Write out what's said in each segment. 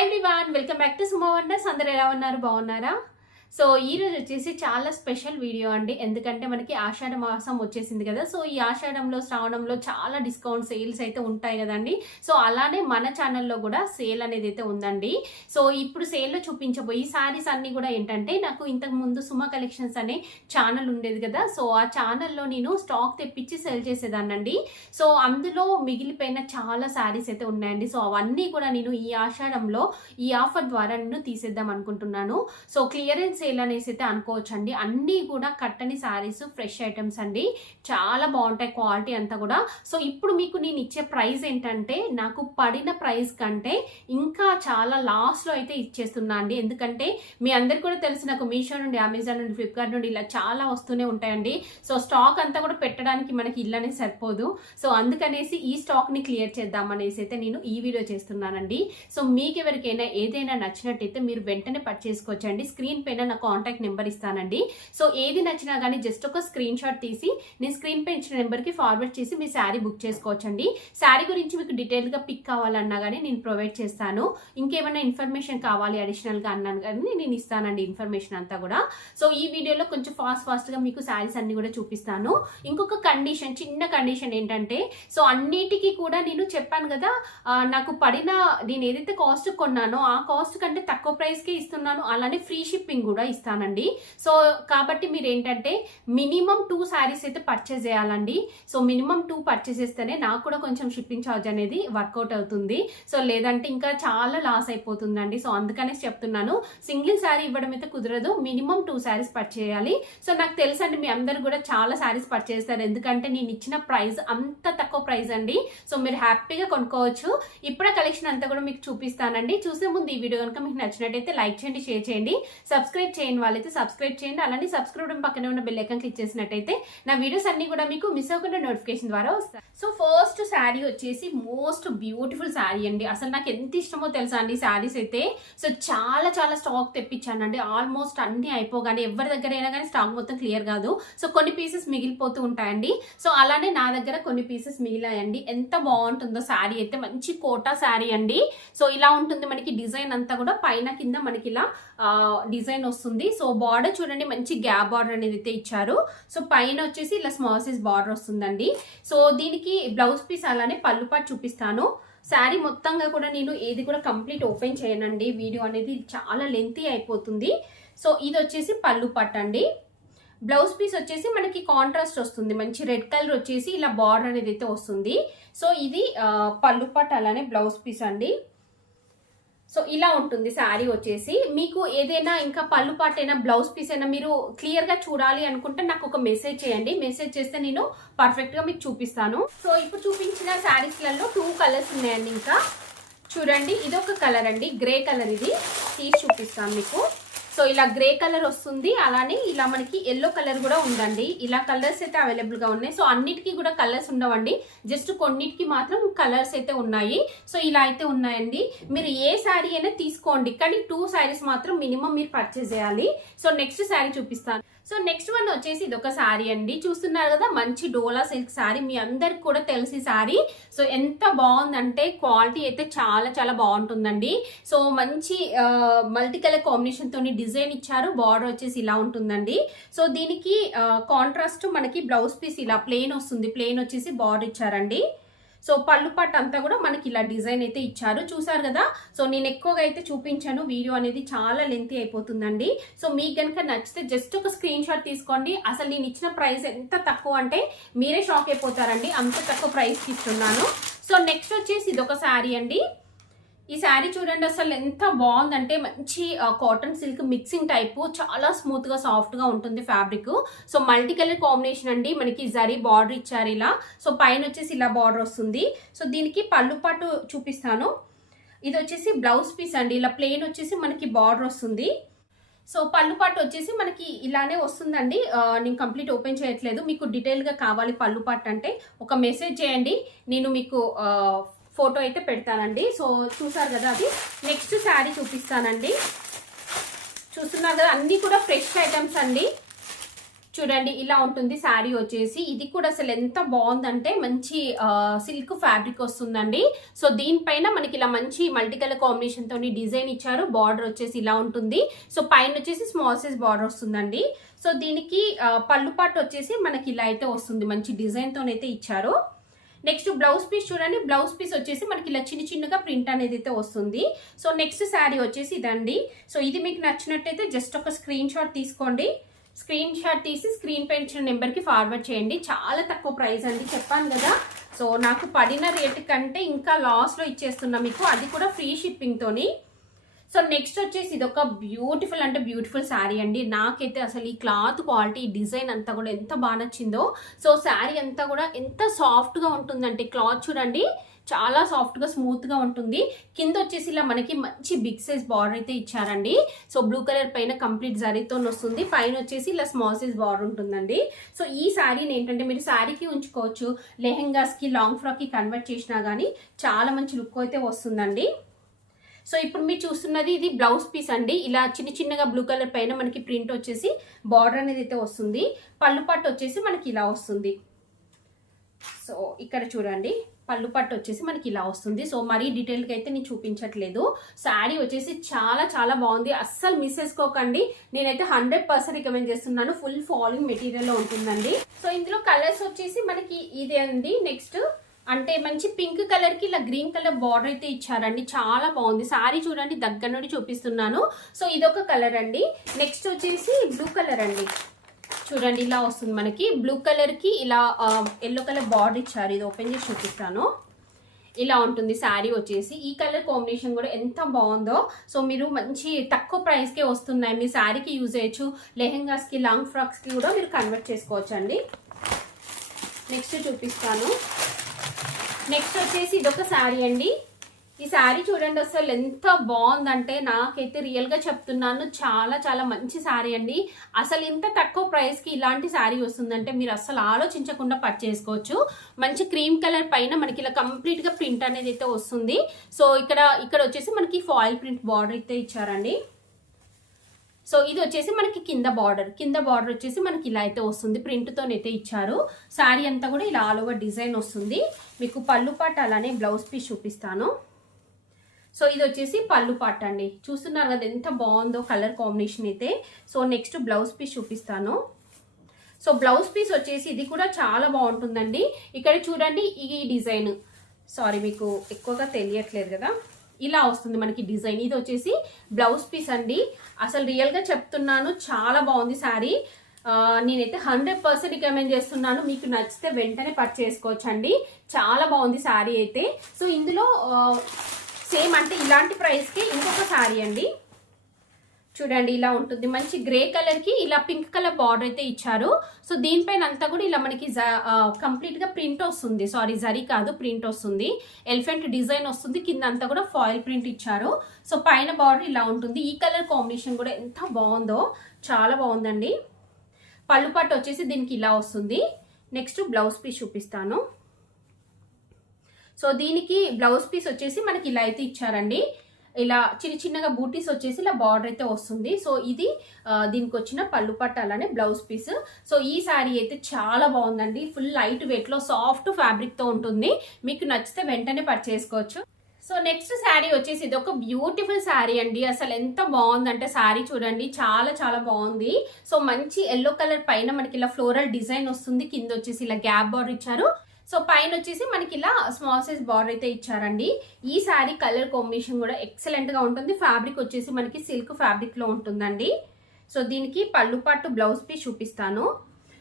Hi everyone welcome back to Sumo Wonders అందరు ఎలా ఉన్నారు? బాగున్నారా? సో ఈ రోజు వచ్చేసి చాలా స్పెషల్ వీడియో అండి. ఎందుకంటే మనకి ఆషాఢ మాసం వచ్చేసింది కదా. సో ఈ ఆషాఢంలో శ్రావణంలో చాలా డిస్కౌంట్ సేల్స్ అయితే ఉంటాయి కదండి. సో అలానే మన ఛానల్లో కూడా సేల్ అనేది అయితే ఉందండి. సో ఇప్పుడు సేల్లో చూపించబోయి ఈ సారీస్ అన్నీ కూడా ఏంటంటే నాకు ఇంతకు ముందు సుమ కలెక్షన్స్ అనే ఛానల్ ఉండేది కదా. సో ఆ ఛానల్లో నేను స్టాక్ తెప్పించి సెల్ చేసేదాన్నండి. సో అందులో మిగిలిపోయిన చాలా శారీస్ అయితే ఉన్నాయండి. సో అవన్నీ కూడా నేను ఈ ఆషాఢంలో ఈ ఆఫర్ ద్వారా నేను తీసేద్దాం అనుకుంటున్నాను. సో క్లియరెన్స్ సేల్ అనేసి అయితే అనుకోవచ్చు అండి అన్నీ కూడా కట్టని శారీస్ ఫ్రెష్ ఐటమ్స్ అండి. చాలా బాగుంటాయి క్వాలిటీ అంతా కూడా. సో ఇప్పుడు మీకు నేను ఇచ్చే ప్రైస్ ఏంటంటే నాకు పడిన ప్రైస్ కంటే ఇంకా చాలా లాస్ట్లో అయితే ఇచ్చేస్తున్నా అండి. ఎందుకంటే మీ అందరికీ కూడా తెలుసు నాకు మీషో నుండి అమెజాన్ నుండి ఫ్లిప్కార్ట్ నుండి ఇలా చాలా వస్తూనే ఉంటాయండి. సో స్టాక్ అంతా కూడా పెట్టడానికి మనకి ఇల్లనే సరిపోదు. సో అందుకనేసి ఈ స్టాక్ని క్లియర్ చేద్దాం అనేసి అయితే నేను ఈ వీడియో చేస్తున్నానండి. సో మీకు ఎవరికైనా ఏదైనా నచ్చినట్టయితే మీరు వెంటనే పర్చేసుకోవచ్చండి స్క్రీన్ పైన నా కాంటాక్ట్ నెంబర్ ఇస్తానండి. సో ఏది నచ్చినా కానీ జస్ట్ ఒక స్క్రీన్ షాట్ తీసి నేను స్క్రీన్ పై ఇచ్చిన నెంబర్కి ఫార్వర్డ్ చేసి మీ శారీ బుక్ చేసుకోవచ్చండి. శారీ గురించి మీకు డీటెయిల్గా పిక్ కావాలన్నా కానీ నేను ప్రొవైడ్ చేస్తాను. ఇంకేమైనా ఇన్ఫర్మేషన్ కావాలి అడిషనల్గా అన్నాను కానీ నేను ఇస్తానండి ఇన్ఫర్మేషన్ అంతా కూడా. సో ఈ వీడియోలో కొంచెం ఫాస్ట్ ఫాస్ట్గా మీకు శారీస్ అన్ని కూడా చూపిస్తాను. ఇంకొక కండిషన్ చిన్న కండిషన్ ఏంటంటే సో అన్నిటికీ కూడా నేను చెప్పాను కదా నాకు పడిన నేను ఏదైతే కాస్ట్ కొన్నానో ఆ కాస్ట్ కంటే తక్కువ ప్రైస్కే ఇస్తున్నాను. అలానే ఫ్రీ షిప్పింగ్ కూడా. ఇస్తానండి. సో కాబట్టి మీరు ఏంటంటే మినిమం టూ శారీస్ అయితే పర్చేస్ చేయాలండి. సో మినిమం టూ పర్చేస్ చేస్తేనే నాకు కూడా కొంచెం షిప్పింగ్ ఛార్జ్ అనేది వర్కౌట్ అవుతుంది. సో లేదంటే ఇంకా చాలా లాస్ అయిపోతుందండి. సో అందుకనే చెప్తున్నాను సింగిల్ శారీ ఇవ్వడం అయితే కుదరదు. మినిమం టూ శారీస్ పర్చేస్ చేయాలి. సో నాకు తెలుసండి మీ అందరు కూడా చాలా శారీస్ పర్చేస్ చేస్తారు. ఎందుకంటే నేను ఇచ్చిన ప్రైస్ అంత తక్కువ ప్రైస్ అండి. సో మీరు హ్యాపీగా కొనుక్కోవచ్చు. ఇప్పుడే కలెక్షన్ అంతా కూడా మీకు చూపిస్తానండి. చూసే ముందు ఈ వీడియో కనుక మీకు నచ్చినట్టయితే లైక్ చేయండి షేర్ చేయండి. సబ్స్క్రైబ్ చేయని వాళ్ళైతే సబ్స్క్రైబ్ చేయండి. అలానే సబ్స్క్రైబ్ పక్కనే ఉన్న బెల్ ఐకాన్ క్లిక్ చేసినట్టయితే నా వీడియోస్ అన్ని కూడా మీకు మిస్ అవ్వకుండా నోటిఫికేషన్ ద్వారా వస్తాయి. సో ఫస్ట్ శారీ వచ్చేసి మోస్ట్ బ్యూటిఫుల్ శారీ అండి. అసలు నాకు ఎంత ఇష్టమో తెలుసా అండి శారీస్ అయితే? సో చాలా చాలా స్టాక్ తెప్పించానండి ఆల్మోస్ట్ అన్ని అయిపోగానే ఎవరి దగ్గర అయినా కానీ స్టాక్ మొత్తం క్లియర్ కాదు. సో కొన్ని పీసెస్ మిగిలిపోతూ ఉంటాయండి. సో అలానే నా దగ్గర కొన్ని పీసెస్ మిగిలాయండి. ఎంత బాగుంటుందో శారీ అయితే. మంచి కోటా శారీ అండి. సో ఇలా ఉంటుంది మనకి డిజైన్ అంతా కూడా. పైన కింద మనకి ఇలా డిజైన్ వస్తుంది. సో బార్డర్ చూడండి మంచి గ్యాప్ బార్డర్ అనేది అయితే ఇచ్చారు. సో పైన వచ్చేసి ఇలా స్మాల్ సైజ్ బార్డర్ వస్తుందండి. సో దీనికి బ్లౌజ్ పీస్ అలానే పళ్ళు పాటు చూపిస్తాను. శారీ మొత్తంగా కూడా నేను ఏది కూడా కంప్లీట్ ఓపెన్ చేయనండి. వీడియో అనేది చాలా లెంతీ అయిపోతుంది. సో ఇది వచ్చేసి పళ్ళు అండి. బ్లౌజ్ పీస్ వచ్చేసి మనకి కాంట్రాస్ట్ వస్తుంది. మంచి రెడ్ కలర్ వచ్చేసి ఇలా బార్డర్ అనేది అయితే వస్తుంది. సో ఇది పళ్ళు పట్ అలానే బ్లౌజ్ పీస్ అండి. సో ఇలా ఉంటుంది శారీ వచ్చేసి. మీకు ఏదైనా ఇంకా పళ్ళు పాటైనా బ్లౌజ్ పీస్ అయినా మీరు క్లియర్గా చూడాలి అనుకుంటే నాకు ఒక మెసేజ్ చేయండి. మెసేజ్ చేస్తే నేను పర్ఫెక్ట్గా మీకు చూపిస్తాను. సో ఇప్పుడు చూపించిన శారీస్లలో టూ కలర్స్ ఉన్నాయండి ఇంకా. చూడండి ఇదొక కలర్ అండి. గ్రే కలర్ ఇది. తీసి చూపిస్తాను మీకు. సో ఇలా గ్రే కలర్ వస్తుంది అలానే ఇలా మనకి ఎల్లో కలర్ కూడా ఉందండి. ఇలా కలర్స్ అయితే అవైలబుల్గా ఉన్నాయి. సో అన్నిటికీ కూడా కలర్స్ ఉండవండి. జస్ట్ కొన్నిటికి మాత్రం కలర్స్ అయితే ఉన్నాయి. సో ఇలా అయితే ఉన్నాయండి. మీరు ఏ శారీ అయినా తీసుకోండి. కానీ టూ శారీస్ మాత్రం మినిమం మీరు పర్చేస్ చేయాలి. సో నెక్స్ట్ శారీ చూపిస్తాను. సో నెక్స్ట్ వన్ వచ్చేసి ఇది ఒక శారీ అండి. చూస్తున్నారు కదా మంచి డోలా సిల్క్ శారీ మీ అందరికి కూడా తెలిసి శారీ సో ఎంత బాగుందంటే క్వాలిటీ అయితే చాలా చాలా బాగుంటుందండి. సో మంచి మల్టీ కలర్ కాంబినేషన్ తోని డిజైన్ ఇచ్చారు. బార్డర్ వచ్చేసి ఇలా ఉంటుందండి. సో దీనికి కాంట్రాస్ట్ మనకి బ్లౌజ్ పీస్ ఇలా ప్లెయిన్ వస్తుంది. ప్లెయిన్ వచ్చేసి బార్డర్ ఇచ్చారండి. సో పళ్ళు పట్టు అంతా కూడా మనకి ఇలా డిజైన్ అయితే ఇచ్చారు. చూసారు కదా? సో నేను ఎక్కువగా అయితే చూపించాను. వీడియో అనేది చాలా లెంతీ అయిపోతుందండి. సో మీకు కనుక నచ్చితే జస్ట్ ఒక స్క్రీన్ షాట్ తీసుకోండి. అసలు నేను ఇచ్చిన ప్రైస్ ఎంత తక్కువ అంటే మీరే షాక్ అయిపోతారండి. అంత తక్కువ ప్రైస్కి ఇస్తున్నాను. సో నెక్స్ట్ వచ్చేసి ఇది ఒక శారీ అండి. ఈ శారీ చూడండి అసలు ఎంత బాగుందంటే మంచి కాటన్ సిల్క్ మిక్సింగ్ టైపు చాలా స్మూత్గా సాఫ్ట్గా ఉంటుంది fabric so multi colour combination అండి. మనకి జరీ బార్డర్ ఇచ్చారు ఇలా. సో పైన వచ్చేసి ఇలా బార్డర్ వస్తుంది. సో దీనికి పళ్ళు పాటు చూపిస్తాను. ఇది వచ్చేసి బ్లౌజ్ పీస్ అండి. ఇలా ప్లెయిన్ వచ్చేసి మనకి బార్డర్ వస్తుంది. సో పళ్ళు పాటు వచ్చేసి మనకి ఇలానే వస్తుందండి. నేను కంప్లీట్ ఓపెన్ చేయట్లేదు. మీకు డీటెయిల్గా కావాలి పళ్ళు పాటు అంటే ఒక మెసేజ్ చేయండి. నేను మీకు ఫోటో అయితే పెడతానండి సో చూసారు కదా అది? నెక్స్ట్ శారీ చూపిస్తానండి. చూస్తున్నారు కదా అన్నీ కూడా ఫ్రెష్ ఐటమ్స్ అండి. చూడండి ఇలా ఉంటుంది శారీ వచ్చేసి. ఇది కూడా అసలు ఎంత బాగుందంటే మంచి సిల్క్ ఫ్యాబ్రిక్ వస్తుందండి. సో దీనిపైన మనకి ఇలా మంచి మల్టీ కలర్ కాంబినేషన్ తోని డిజైన్ ఇచ్చారు. బార్డర్ వచ్చేసి ఇలా ఉంటుంది. సో పైన వచ్చేసి స్మాల్ సైజ్ బార్డర్ వస్తుందండి. సో దీనికి పళ్ళు పాటు వచ్చేసి మనకి ఇలా అయితే వస్తుంది. మంచి డిజైన్తోనైతే ఇచ్చారు. నెక్స్ట్ బ్లౌజ్ పీస్ చూడండి. బ్లౌజ్ పీస్ వచ్చేసి మనకి ఇలా చిన్న చిన్నగా ప్రింట్ అనేది అయితే వస్తుంది. సో నెక్స్ట్ శారీ వచ్చేసి ఇదండి. సో ఇది మీకు నచ్చినట్టయితే జస్ట్ ఒక స్క్రీన్ షాట్ తీసుకోండి. స్క్రీన్ షాట్ తీసి స్క్రీన్ పై ఇచ్చిన నెంబర్కి ఫార్వర్డ్ చేయండి. చాలా తక్కువ ప్రైస్ అండి. చెప్పాను కదా. సో నాకు పడిన రేటు కంటే ఇంకా లాస్లో ఇచ్చేస్తున్నా మీకు. అది కూడా ఫ్రీ షిప్పింగ్తోని సో నెక్స్ట్ వచ్చేసి ఇది ఒక బ్యూటిఫుల్ అంటే బ్యూటిఫుల్ శారీ అండి. నాకైతే అసలు ఈ క్లాత్ క్వాలిటీ డిజైన్ అంతా కూడా ఎంత బాగా నచ్చిందో సో శారీ అంతా కూడా ఎంత సాఫ్ట్గా ఉంటుందంటే క్లాత్ చూడండి చాలా సాఫ్ట్గా స్మూత్గా ఉంటుంది. కింద వచ్చేసి ఇలా మనకి మంచి బిగ్ సైజ్ బార్డర్ అయితే ఇచ్చారండి. సో బ్లూ కలర్ పైన కంప్లీట్ జరీతో వస్తుంది. పైన వచ్చేసి ఇలా స్మాల్ సైజ్ బార్డర్ ఉంటుందండి. సో ఈ శారీని ఏంటంటే మీరు శారీకి ఉంచుకోవచ్చు. లెహెంగాస్కి లాంగ్ ఫ్రాక్కి కన్వర్ట్ చేసినా కానీ చాలా మంచి లుక్ అయితే వస్తుందండి. సో ఇప్పుడు మీరు చూస్తున్నది ఇది బ్లౌజ్ పీస్ అండి. ఇలా చిన్న చిన్నగా బ్లూ కలర్ పైన మనకి ప్రింట్ వచ్చేసి బార్డర్ అనేది అయితే వస్తుంది. పళ్ళు పట్టు వచ్చేసి మనకి ఇలా వస్తుంది. సో ఇక్కడ చూడండి. పళ్ళు పట్టు వచ్చేసి మనకి ఇలా వస్తుంది. సో మరీ డీటెయిల్గా అయితే నేను చూపించట్లేదు. శారీ వచ్చేసి చాలా చాలా బాగుంది. అస్సలు మిస్ చేసుకోకండి. నేనైతే హండ్రెడ్ పర్సెంట్ రికమెండ్ చేస్తున్నాను. ఫుల్ ఫాలోయింగ్ మెటీరియల్లో ఉంటుందండి. సో ఇందులో కలర్స్ వచ్చేసి మనకి ఇదే అండి. నెక్స్ట్ అంటే మంచి పింక్ కలర్కి ఇలా గ్రీన్ కలర్ బార్డర్ అయితే ఇచ్చారండి. చాలా బాగుంది. సారీ చూడండి దగ్గర నుండి చూపిస్తున్నాను. సో ఇదొక కలర్ అండి. నెక్స్ట్ వచ్చేసి బ్లూ కలర్ అండి. చూడండి ఇలా వస్తుంది మనకి. బ్లూ కలర్కి ఇలా ఎల్లో కలర్ బార్డర్ ఇచ్చారు. ఇది ఓపెన్ చేసి చూపిస్తాను. ఇలా ఉంటుంది శారీ వచ్చేసి. ఈ కలర్ కాంబినేషన్ కూడా ఎంత బాగుందో. సో మీరు మంచి తక్కువ ప్రైస్కే వస్తున్నాయి. మీ శారీకి యూజ్ చేయొచ్చు. లెహెంగాస్కి లాంగ్ ఫ్రాక్స్కి కూడా మీరు కన్వర్ట్ చేసుకోవచ్చు అండి నెక్స్ట్ చూపిస్తాను. నెక్స్ట్ వచ్చేసి ఇదొక శారీ అండి. ఈ శారీ చూడండి అసలు ఎంత బాగుందంటే నాకైతే రియల్గా చెప్తున్నాను చాలా చాలా మంచి శారీ అండి. అసలు ఇంత తక్కువ ప్రైస్కి ఇలాంటి శారీ వస్తుందంటే మీరు అసలు ఆలోచించకుండా పర్చేసుకోవచ్చు మంచి క్రీమ్ కలర్ పైన మనకి ఇలా కంప్లీట్గా ప్రింట్ అనేది అయితే వస్తుంది. సో ఇక్కడ ఇక్కడ వచ్చేసి మనకి ఫాయిల్ ప్రింట్ బార్డర్ అయితే ఇచ్చారండి. సో ఇది వచ్చేసి మనకి కింద బార్డర్ కింద బార్డర్ వచ్చేసి మనకి ఇలా అయితే వస్తుంది. ప్రింట్తో అయితే ఇచ్చారు. శారీ అంతా కూడా ఇలా ఆల్ ఓవర్ డిజైన్ వస్తుంది. మీకు పళ్ళు పాట అలానే బ్లౌజ్ పీస్ చూపిస్తాను. సో ఇది వచ్చేసి పళ్ళు పాట అండి. చూస్తున్నారు కదా ఎంత బాగుందో కలర్ కాంబినేషన్ అయితే. సో నెక్స్ట్ బ్లౌజ్ పీస్ చూపిస్తాను. సో బ్లౌజ్ పీస్ వచ్చేసి ఇది కూడా చాలా బాగుంటుందండి. ఇక్కడ చూడండి ఈ డిజైన్ సారీ మీకు ఎక్కువగా తెలియట్లేదు కదా. ఇలా వస్తుంది మనకి డిజైన్. ఇది వచ్చేసి బ్లౌజ్ పీస్ అండి. అసలు రియల్గా చెప్తున్నాను చాలా బాగుంది శారీ. నేనైతే హండ్రెడ్ పర్సెంట్ రికమెండ్ చేస్తున్నాను. మీకు నచ్చితే వెంటనే పర్చేసుకోవచ్చు అండి చాలా బాగుంది శారీ అయితే. సో ఇందులో సేమ్ అంటే ఇలాంటి ప్రైస్కి ఇంకొక శారీ అండి. చూడండి ఇలా ఉంటుంది. మంచి గ్రే కలర్కి ఇలా పింక్ కలర్ బార్డర్ అయితే ఇచ్చారు. సో దీనిపైన అంతా కూడా ఇలా మనకి కంప్లీట్గా ప్రింట్ వస్తుంది. సారీ జరీ కాదు ప్రింట్ వస్తుంది. ఎలిఫెంట్ డిజైన్ వస్తుంది. కింద అంతా కూడా ఫాయిల్ ప్రింట్ ఇచ్చారు. సో పైన బార్డర్ ఇలా ఉంటుంది. ఈ కలర్ కాంబినేషన్ కూడా ఎంత బాగుందో చాలా బాగుందండి. పళ్ళు పట్టు వచ్చేసి దీనికి ఇలా వస్తుంది. నెక్స్ట్ బ్లౌజ్ పీస్ చూపిస్తాను. సో దీనికి బ్లౌజ్ పీస్ వచ్చేసి మనకి ఇలా అయితే ఇచ్చారండి. ఇలా చిన్న చిన్నగా బూటీస్ వచ్చేసి ఇలా బార్డర్ అయితే వస్తుంది. సో ఇది దీనికి వచ్చిన పళ్ళు పట్ట అలానే బ్లౌజ్ పీస్. సో ఈ శారీ అయితే చాలా బాగుందండి. ఫుల్ లైట్ వెయిట్లో సాఫ్ట్ ఫ్యాబ్రిక్తో ఉంటుంది. మీకు నచ్చితే వెంటనే పర్చేసుకోవచ్చు. సో నెక్స్ట్ శారీ వచ్చేసి ఇది ఒక బ్యూటిఫుల్ శారీ అండి. అసలు ఎంత బాగుందంటే శారీ చూడండి. చాలా చాలా బాగుంది. సో మంచి ఎల్లో కలర్ పైన మనకి ఇలా ఫ్లోరల్ డిజైన్ వస్తుంది. కింద వచ్చేసి ఇలా గ్యాప్ బార్డర్ ఇచ్చారు. సో పైన వచ్చేసి మనకి ఇలా స్మాల్ సైజ్ బార్డర్ అయితే ఇచ్చారండి. ఈ శారీ కలర్ కాంబినేషన్ కూడా ఎక్సలెంట్గా ఉంటుంది. ఫ్యాబ్రిక్ వచ్చేసి మనకి సిల్క్ ఫ్యాబ్రిక్లో ఉంటుందండి. సో దీనికి పళ్ళు పట్టు బ్లౌజ్ పీస్ చూపిస్తాను.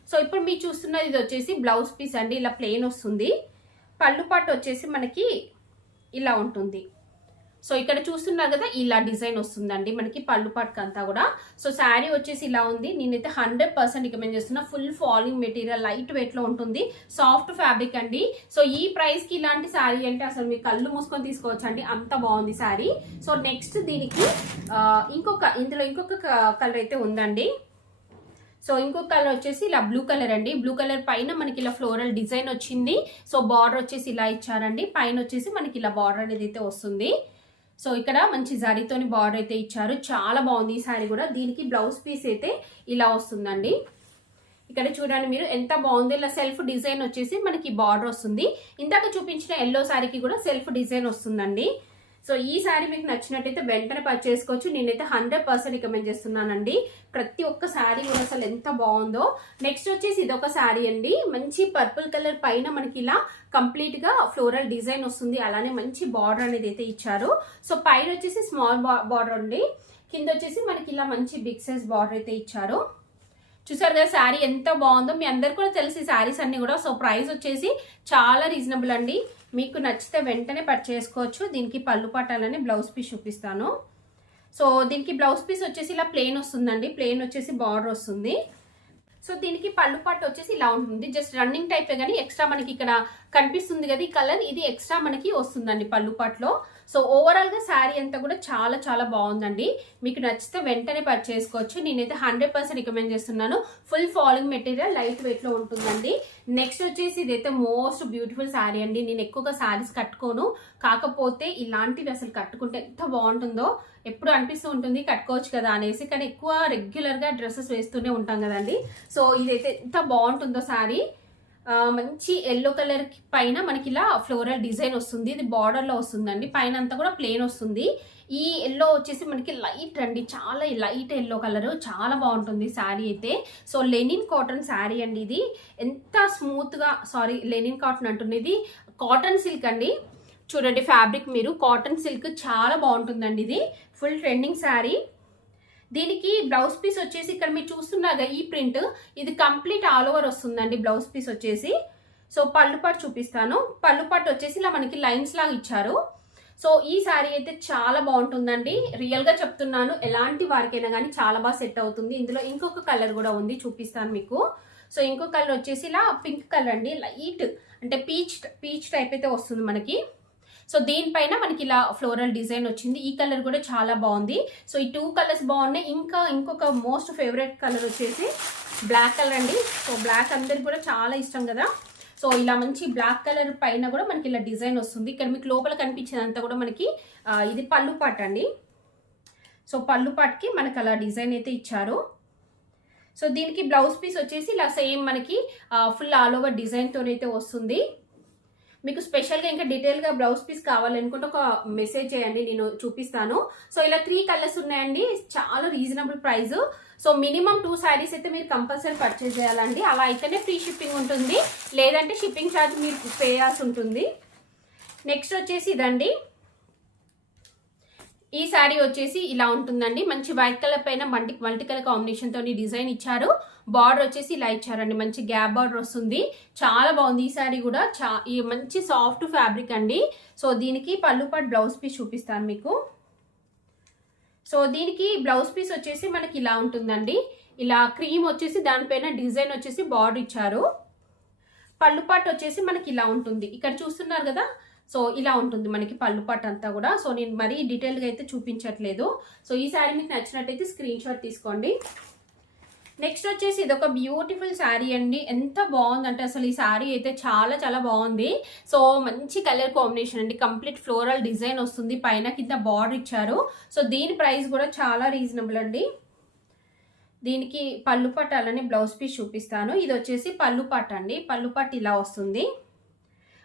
సో ఇప్పుడు మీరు చూస్తున్నది ఇది వచ్చేసి బ్లౌజ్ పీస్ అండి. ఇలా ప్లెయిన్ వస్తుంది. పళ్ళు పట్టు వచ్చేసి మనకి ఇలా ఉంటుంది. సో ఇక్కడ చూస్తున్నారు కదా ఇలా డిజైన్ వస్తుందండి మనకి పళ్ళు పట్టుకు అంతా కూడా. సో శారీ వచ్చేసి ఇలా ఉంది. నేనైతే హండ్రెడ్ పర్సెంట్ రికమెండ్ చేస్తున్నా. ఫుల్ ఫాలింగ్ మెటీరియల్ లైట్ వెయిట్లో ఉంటుంది. సాఫ్ట్ ఫ్యాబ్రిక్ అండి. సో ఈ ప్రైస్కి ఇలాంటి శారీ అంటే అసలు మీ కళ్ళు మూసుకొని తీసుకోవచ్చు అండి అంత బాగుంది శారీ. సో నెక్స్ట్ దీనికి ఇంకొక ఇందులో ఇంకొక కలర్ అయితే ఉందండి. సో ఇంకొక కలర్ వచ్చేసి ఇలా బ్లూ కలర్ అండి. బ్లూ కలర్ పైన మనకి ఇలా ఫ్లోరల్ డిజైన్ వచ్చింది. సో బార్డర్ వచ్చేసి ఇలా ఇచ్చారండి. పైన వచ్చేసి మనకి ఇలా బార్డర్ అనేది అయితే వస్తుంది. సో ఇక్కడ మంచి జరీతోని బార్డర్ అయితే ఇచ్చారు. చాలా బాగుంది ఈ శారీ కూడా. దీనికి బ్లౌజ్ పీస్ అయితే ఇలా వస్తుందండి. ఇక్కడ చూడండి మీరు ఎంత బాగుంది. ఇలా సెల్ఫ్ డిజైన్ వచ్చేసి మనకి బార్డర్ వస్తుంది. ఇందాక చూపించిన ఎల్లో శారీకి కూడా సెల్ఫ్ డిజైన్ వస్తుందండి. సో ఈ శారీ మీకు నచ్చినట్టయితే వెంటనే పర్చేసుకోవచ్చు నేనైతే హండ్రెడ్ పర్సెంట్ రికమెండ్ చేస్తున్నానండి. ప్రతి ఒక్క శారీ కూడా అసలు ఎంత బాగుందో. నెక్స్ట్ వచ్చేసి ఇదొక శారీ అండి. మంచి పర్పుల్ కలర్ పైన మనకి ఇలా కంప్లీట్గా ఫ్లోరల్ డిజైన్ వస్తుంది. అలానే మంచి బార్డర్ అనేది అయితే ఇచ్చారు. సో పైన వచ్చేసి స్మాల్ బార్డర్ అండి. కింద వచ్చేసి మనకి ఇలా మంచి బిగ్ సైజ్ బార్డర్ అయితే ఇచ్చారు. చూసారు కదా శారీ ఎంత బాగుందో. మీ అందరు కూడా తెలిసి శారీస్ అన్ని కూడా. సో ప్రైస్ వచ్చేసి చాలా రీజనబుల్ అండి. మీకు నచ్చితే వెంటనే పర్చేసుకోవచ్చు దీనికి పళ్ళు పట్టాలని బ్లౌజ్ పీస్ చూపిస్తాను. సో దీనికి బ్లౌజ్ పీస్ వచ్చేసి ఇలా ప్లెయిన్ వస్తుందండి. ప్లెయిన్ వచ్చేసి బార్డర్ వస్తుంది. సో దీనికి పళ్ళు పట్టు వచ్చేసి ఇలా ఉంటుంది. జస్ట్ రన్నింగ్ టైప్ కానీ ఎక్స్ట్రా మనకి ఇక్కడ కనిపిస్తుంది కదా ఈ కలర్. ఇది ఎక్స్ట్రా మనకి వస్తుందండి పళ్ళు పట్టులో సో ఓవరాల్గా శారీ అంతా కూడా చాలా చాలా బాగుందండి. మీకు నచ్చితే వెంటనే పర్చేసుకోవచ్చు నేనైతే హండ్రెడ్ పర్సెంట్ రికమెండ్ చేస్తున్నాను. ఫుల్ ఫాలింగ్ మెటీరియల్ లైట్ వెయిట్లో ఉంటుందండి. నెక్స్ట్ వచ్చేసి ఇదైతే మోస్ట్ బ్యూటిఫుల్ శారీ అండి. నేను ఎక్కువగా శారీస్ కట్టుకోను. కాకపోతే ఇలాంటివి అసలు కట్టుకుంటే ఎంత బాగుంటుందో ఎప్పుడు అనిపిస్తూ ఉంటుంది కట్టుకోవచ్చు కదా అనేసి. కానీ ఎక్కువ రెగ్యులర్గా డ్రెస్సెస్ వేస్తూనే ఉంటాం కదండి. సో ఇదైతే ఎంత బాగుంటుందో శారీ మంచి ఎల్లో కలర్ పైన మనకి ఇలా ఫ్లోరల్ డిజైన్ వస్తుంది. ఇది బార్డర్లో వస్తుందండి. పైన అంతా కూడా ప్లేన్ వస్తుంది. ఈ ఎల్లో వచ్చేసి మనకి లైట్ అండి. చాలా లైట్ ఎల్లో కలర్ చాలా బాగుంటుంది శారీ అయితే. సో లెనిన్ కాటన్ శారీ అండి ఇది. ఎంత స్మూత్గా సారీ లెనిన్ కాటన్ అంటున్నది. కాటన్ సిల్క్ అండి. చూడండి ఫ్యాబ్రిక్ మీరు. కాటన్ సిల్క్ చాలా బాగుంటుందండి ఇది. Full trending sari. దీనికి బ్లౌజ్ పీస్ వచ్చేసి ఇక్కడ మీరు చూస్తున్నాగా ఈ ప్రింట్ ఇది కంప్లీట్ ఆల్ ఓవర్ వస్తుందండి బ్లౌజ్ పీస్ వచ్చేసి. సో పళ్ళు పట్టు చూపిస్తాను. పళ్ళు పట్టు వచ్చేసి ఇలా మనకి లైన్స్ లాగా ఇచ్చారు. సో ఈ శారీ అయితే చాలా బాగుంటుందండి. రియల్గా చెప్తున్నాను ఎలాంటి వారికైనా కానీ చాలా బాగా సెట్ అవుతుంది. ఇందులో ఇంకొక కలర్ కూడా ఉంది చూపిస్తాను మీకు. సో ఇంకో కలర్ వచ్చేసి ఇలా పింక్ కలర్ అండి లైట్ అంటే పీచ్ పీచ్ టైప్ అయితే వస్తుంది మనకి. సో దీనిపైన మనకి ఇలా ఫ్లోరల్ డిజైన్ వచ్చింది. ఈ కలర్ కూడా చాలా బాగుంది. సో ఈ టూ కలర్స్ బాగున్నాయి. ఇంకా ఇంకొక మోస్ట్ ఫేవరెట్ కలర్ వచ్చేసి బ్లాక్ కలర్ అండి. సో బ్లాక్ అందరికి కూడా చాలా ఇష్టం కదా. సో ఇలా మంచి బ్లాక్ కలర్ పైన కూడా మనకి ఇలా డిజైన్ వస్తుంది. ఇక్కడ మీకు లోపల కనిపించేదంతా కూడా మనకి ఇది పళ్ళు పాట అండి. సో పళ్ళు పాటకి మనకు అలా డిజైన్ అయితే ఇచ్చారు. సో దీనికి బ్లౌజ్ పీస్ వచ్చేసి ఇలా సేమ్ మనకి ఫుల్ ఆల్ ఓవర్ డిజైన్తో అయితే వస్తుంది. మీకు స్పెషల్గా ఇంకా డీటెయిల్గా బ్లౌజ్ పీస్ కావాలనుకుంటే ఒక మెసేజ్ చేయండి నేను చూపిస్తాను. సో ఇలా త్రీ కలర్స్ ఉన్నాయండి. చాలా reasonable price so minimum two saris అయితే మీరు కంపల్సరీ పర్చేస్ చేయాలండి. అలా అయితేనే ఫ్రీ షిప్పింగ్ ఉంటుంది. లేదంటే షిప్పింగ్ ఛార్జ్ మీరు పే చేయాల్సి ఉంటుంది. నెక్స్ట్ వచ్చేసి ఇదండి. ఈ శారీ వచ్చేసి ఇలా ఉంటుందండి. మంచి వైట్ కలర్ పైన multi multi colour combination design ఇచ్చారు. బార్డర్ వచ్చేసి ఇలా ఇచ్చారండి మంచి గ్యాప్ బార్డర్ వస్తుంది. చాలా బాగుంది ఈ శారీ కూడా. చా ఈ మంచి సాఫ్ట్ ఫ్యాబ్రిక్ అండి. సో దీనికి పళ్ళు పాటు బ్లౌజ్ పీస్ చూపిస్తాను మీకు. సో దీనికి బ్లౌజ్ పీస్ వచ్చేసి మనకి ఇలా ఉంటుందండి. ఇలా క్రీమ్ వచ్చేసి దానిపైన డిజైన్ వచ్చేసి బార్డర్ ఇచ్చారు. పళ్ళు పాటు వచ్చేసి మనకి ఇలా ఉంటుంది. ఇక్కడ చూస్తున్నారు కదా సో ఇలా ఉంటుంది మనకి పళ్ళు పాట అంతా కూడా. సో నేను మరీ డీటెయిల్గా అయితే చూపించట్లేదు. సో ఈ శారీ మీకు నచ్చినట్టయితే స్క్రీన్ షాట్ తీసుకోండి. నెక్స్ట్ వచ్చేసి ఇది ఒక బ్యూటిఫుల్ శారీ అండి. ఎంత బాగుందంటే అసలు ఈ శారీ అయితే చాలా చాలా బాగుంది. సో మంచి కలర్ కాంబినేషన్ అండి. కంప్లీట్ ఫ్లోరల్ డిజైన్ వస్తుంది. పైన కింద బార్డర్ ఇచ్చారు. సో దీని ప్రైస్ కూడా చాలా రీజనబుల్ అండి. దీనికి పళ్ళు పట్టాలని బ్లౌజ్ పీస్ చూపిస్తాను. ఇది వచ్చేసి పళ్ళు పట్టు అండి. పళ్ళు పట్టు ఇలా వస్తుంది.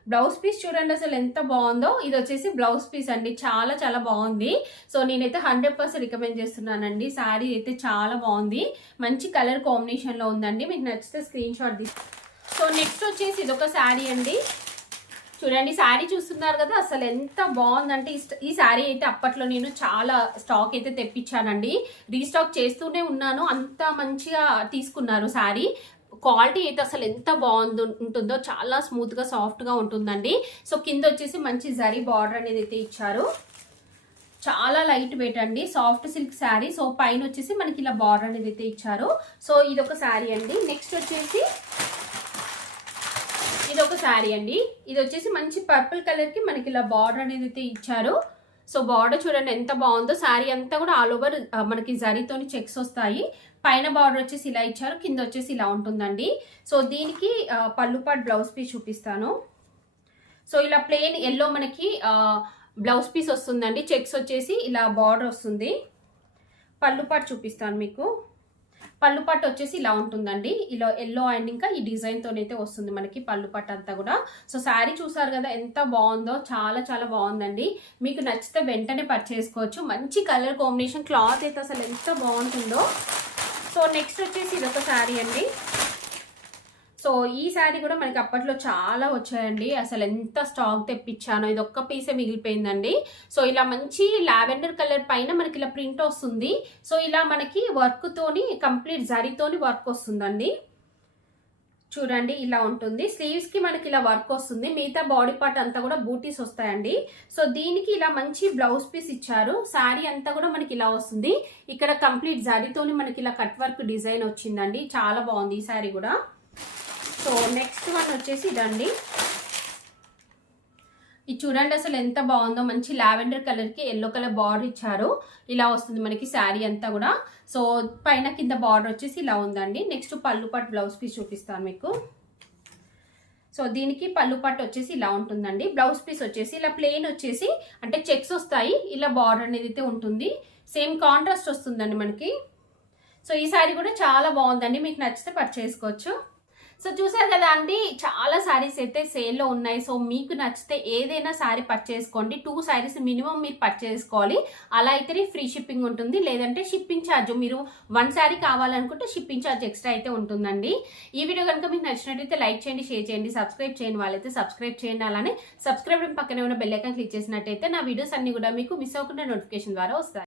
బ్లౌజ్ పీస్ చూడండి అసలు ఎంత బాగుందో. ఇది వచ్చేసి బ్లౌజ్ పీస్ అండి. చాలా చాలా బాగుంది. సో నేనైతే హండ్రెడ్ పర్సెంట్ రికమెండ్ చేస్తున్నానండి. శారీ అయితే చాలా బాగుంది. మంచి కలర్ కాంబినేషన్లో ఉందండి. మీకు నచ్చితే స్క్రీన్ షాట్ తీసు సో నెక్స్ట్ వచ్చేసి ఇది ఒక శారీ అండి. చూడండి శారీ చూస్తున్నారు కదా. అసలు ఎంత బాగుందంటే ఈ శారీ అయితే అప్పట్లో నేను చాలా స్టాక్ అయితే తెప్పించానండి. రీస్టాక్ చేస్తూనే ఉన్నాను. అంత మంచిగా తీసుకున్నారు శారీ. క్వాలిటీ అయితే అసలు ఎంత బాగుంది ఉంటుందో చాలా స్మూత్గా సాఫ్ట్గా ఉంటుందండి. సో కింద వచ్చేసి మంచి జరీ బార్డర్ అనేది అయితే ఇచ్చారు. చాలా లైట్ వెయిట్ అండి. సాఫ్ట్ సిల్క్ శారీ సో పైన వచ్చేసి మనకి ఇలా బార్డర్ అనేది అయితే ఇచ్చారు. సో ఇది ఒక శారీ అండి. నెక్స్ట్ వచ్చేసి ఇది ఒక శారీ అండి. ఇది వచ్చేసి మంచి పర్పుల్ కలర్కి మనకి ఇలా బార్డర్ అనేది అయితే ఇచ్చారు. సో బార్డర్ చూడండి ఎంత బాగుందో. శారీ అంతా కూడా ఆల్ ఓవర్ మనకి జరీతోని చెక్స్ వస్తాయి. పైన బార్డర్ వచ్చేసి ఇలా ఇచ్చారు కింద వచ్చేసి ఇలా ఉంటుందండి. సో దీనికి పళ్ళు పాట్ బ్లౌజ్ పీస్ చూపిస్తాను. సో ఇలా ప్లెయిన్ ఎల్లో మనకి బ్లౌజ్ పీస్ వస్తుందండి. చెక్స్ వచ్చేసి ఇలా బార్డర్ వస్తుంది. పళ్ళు పాటు చూపిస్తాను మీకు. పళ్ళు పట్టు వచ్చేసి ఇలా ఉంటుందండి. ఇలా ఎల్లో అండ్ ఇంకా ఈ డిజైన్తోనైతే వస్తుంది మనకి పళ్ళు పట్టు అంతా కూడా. సో శారీ చూసారు కదా ఎంత బాగుందో చాలా చాలా బాగుందండి. మీకు నచ్చితే వెంటనే పర్చేసుకోవచ్చు మంచి కలర్ కాంబినేషన్ క్లాత్ అయితే అసలు ఎంత బాగుంటుందో. సో నెక్స్ట్ వచ్చేసి ఇదొక శారీ అండి. సో ఈ శారీ కూడా మనకి అప్పట్లో చాలా వచ్చాయండి. అసలు ఎంత స్టాక్ తెప్పించానో ఇది ఒక్క పీసే మిగిలిపోయిందండి. సో ఇలా మంచి లావెండర్ కలర్ పైన మనకి ఇలా ప్రింట్ వస్తుంది. సో ఇలా మనకి వర్క్తోని కంప్లీట్ జరీతోని వర్క్ వస్తుందండి. చూడండి ఇలా ఉంటుంది. స్లీవ్స్కి మనకి ఇలా వర్క్ వస్తుంది. మిగతా బాడీ పార్ట్ అంతా కూడా బూటీస్ వస్తాయండి. సో దీనికి ఇలా మంచి బ్లౌజ్ పీస్ ఇచ్చారు. శారీ అంతా కూడా మనకి ఇలా వస్తుంది. ఇక్కడ కంప్లీట్ జరీతోని మనకి ఇలా కట్ వర్క్ డిజైన్ వచ్చిందండి. చాలా బాగుంది ఈ శారీ కూడా. సో నెక్స్ట్ వన్ వచ్చేసి ఇదండి. ఇది చూడండి అసలు ఎంత బాగుందో. మంచి లావెండర్ కలర్కి ఎల్లో కలర్ బార్డర్ ఇచ్చారు. ఇలా వస్తుంది మనకి శారీ అంతా కూడా. సో పైన కింద బార్డర్ వచ్చేసి ఇలా ఉందండి. నెక్స్ట్ పళ్ళు పట్టు బ్లౌజ్ పీస్ చూపిస్తాను మీకు. సో దీనికి పళ్ళు పట్టు వచ్చేసి ఇలా ఉంటుందండి. బ్లౌజ్ పీస్ వచ్చేసి ఇలా ప్లెయిన్ వచ్చేసి అంటే చెక్స్ వస్తాయి. ఇలా బార్డర్ అనేది అయితే ఉంటుంది. సేమ్ కాంట్రాస్ట్ వస్తుందండి మనకి. సో ఈ శారీ కూడా చాలా బాగుందండి. మీకు నచ్చితే పర్చేసుకోవచ్చు సో చూసారు కదా అండి చాలా శారీస్ అయితే సేల్లో ఉన్నాయి. సో మీకు నచ్చితే ఏదైనా శారీ పర్చేసుకోండి టూ శారీస్ మినిమం మీరు పర్చేసుకోవాలి అలా అయితేనే ఫ్రీ షిప్పింగ్ ఉంటుంది. లేదంటే షిప్పింగ్ ఛార్జ్ మీరు వన్ శారీ కావాలనుకుంటే షిప్పింగ్ ఛార్జ్ ఎక్స్ట్రా అయితే ఉంటుందండి. ఈ వీడియో కనుక మీకు నచ్చినట్టయితే లైక్ చేయండి షేర్ చేయండి సబ్స్క్రైబ్ చేయండి వాళ్ళైతే సబ్స్క్రైబ్ చేయండి. అలానే సబ్స్క్రైబ్ పక్కనే ఉన్న బెల్ క్లిక్ చేసినట్టయితే నా వీడియోస్ అన్ని కూడా మీకు మిస్ అవ్వకుండా నోటిఫికేషన్ ద్వారా వస్తాయి.